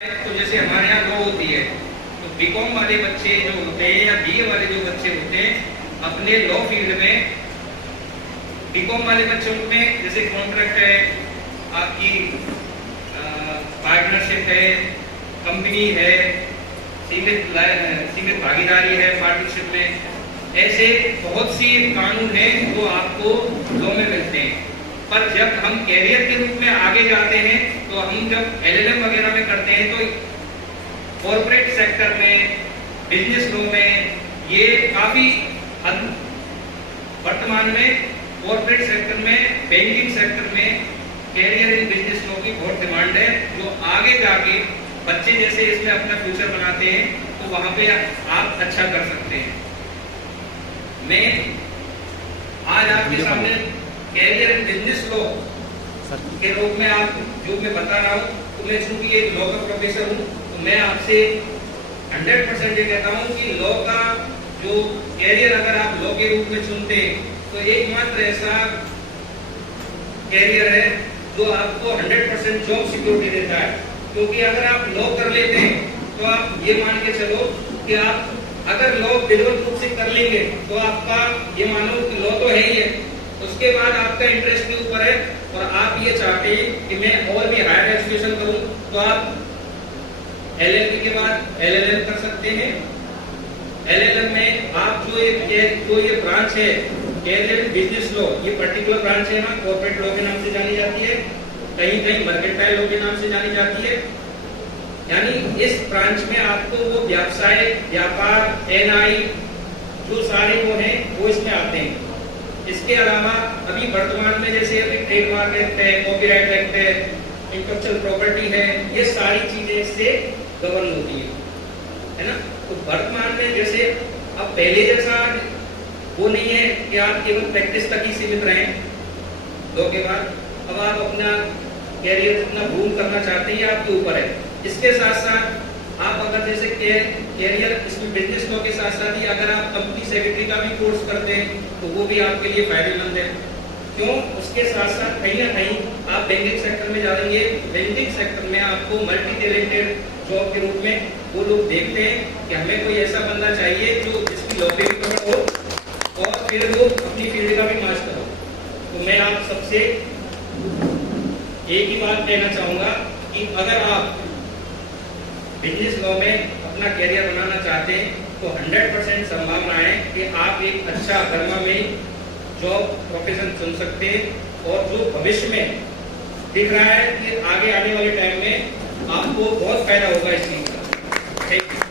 तो जैसे हमारे यहाँ लॉ होती है, तो बीकॉम वाले बच्चे जो होते हैं या बीए वाले जो बच्चे होते हैं अपने लॉ फील्ड में, बीकॉम वाले बच्चों में जैसे कॉन्ट्रैक्ट है, आपकी पार्टनरशिप है, कंपनी है, सीमित भागीदारी है पार्टनरशिप में, ऐसे बहुत सी कानून हैं जो आपको लॉ में मिलते हैं। पर जब हम कैरियर के रूप में आगे जाते हैं तो हम जब एलएलएम वगैरह में करते हैं तो कॉर्पोरेट सेक्टर में, बिजनेस लॉ में ये काफी वर्तमान में कॉर्पोरेट सेक्टर में, बैंकिंग सेक्टर में कैरियर इन बिजनेस लॉ की बहुत डिमांड है, जो आगे जाके बच्चे जैसे इसमें अपना फ्यूचर बनाते हैं तो वहां पे आप अच्छा कर सकते हैं। मैं आज आपके सामने कैरियर इन बिजनेस लॉ के रूप में आप जो मैं बता रहा हूँ, तो मैं चूंकि एक लॉ का प्रोफेसर हूँ तो मैं आपसे 100% ये कहता हूँ कि लॉ का जो कैरियर अगर आप लॉ के रूप में चुनते हैं तो एकमात्र ऐसा कैरियर है जो आपको 100% जॉब सिक्योरिटी देता है। क्योंकि अगर आप लॉ कर लेते हैं तो आप ये मान के चलो कि आप अगर लॉ विधिवत रूप से कर लेंगे तो आपका ये मानो कि लॉ तो है ही है, उसके बाद आपका इंटरेस्ट के ऊपर है और आप ये चाहते हैं कि मैं और भी हायर एजुकेशन करूं तो आप एलएलबी के बाद एलएलएम कर सकते हैं। एलएलएम में आप जो ये ब्रांच है कैरियर बिजनेस लॉ, ये पर्टिकुलर ब्रांच है ना, कॉर्पोरेट लॉ के नाम से जानी जाती है, कहीं कहीं मर्केंटाइल लॉ के नाम से जानी जाती है। यानी इस ब्रांच में आपको वो व्यवसाय, व्यापार, एनआई जो सारे वो हैं वो इसमें आते हैं। इसके अलावा अभी वर्तमान में जैसे अभी ट्रेडमार्क एक्ट है, कॉपीराइट एक्ट है, इंटेलेक्चुअल प्रॉपर्टी है, ये सारी चीजें इससे गवर्न होती है ना। तो वर्तमान में जैसे अब पहले जैसा वो नहीं है कि आप केवल प्रैक्टिस तक ही सीमित रहें लॉ के बाद, अब आप अपना कैरियर अपना ग्रूम करना चाहते हैं, आपके ऊपर है। इसके साथ साथ आप अगर जैसे कैरियर इसमें बिजनेस लॉ के साथ साथ ही अगर आप कंपनी सेक्रेटरी का भी कोर्स करते हैं तो वो भी आपके लिए फायदेमंद है। क्यों? उसके साथ साथ कहीं ना कहीं आप बैंकिंग सेक्टर में जाएंगे, बैंकिंग सेक्टर में आपको मल्टी टैलेंटेड जॉब के रूप में वो लोग देखते हैं कि हमें कोई ऐसा बंदा चाहिए जो जिसकी लॉ पे भी पकड़ हो और फिर वो अपनी फील्ड का भी मास्टर हो। तो मैं आप सबसे एक ही बात कहना चाहूंगा कि अगर आप बिजनेस लॉ में अपना कैरियर बनाना चाहते हैं तो 100% संभावना है कि आप एक अच्छा गर्मा में जॉब प्रोफेशन चुन सकते हैं और जो भविष्य में दिख रहा है कि आगे आने वाले टाइम में आपको बहुत फायदा होगा इस चीज का। Thank you.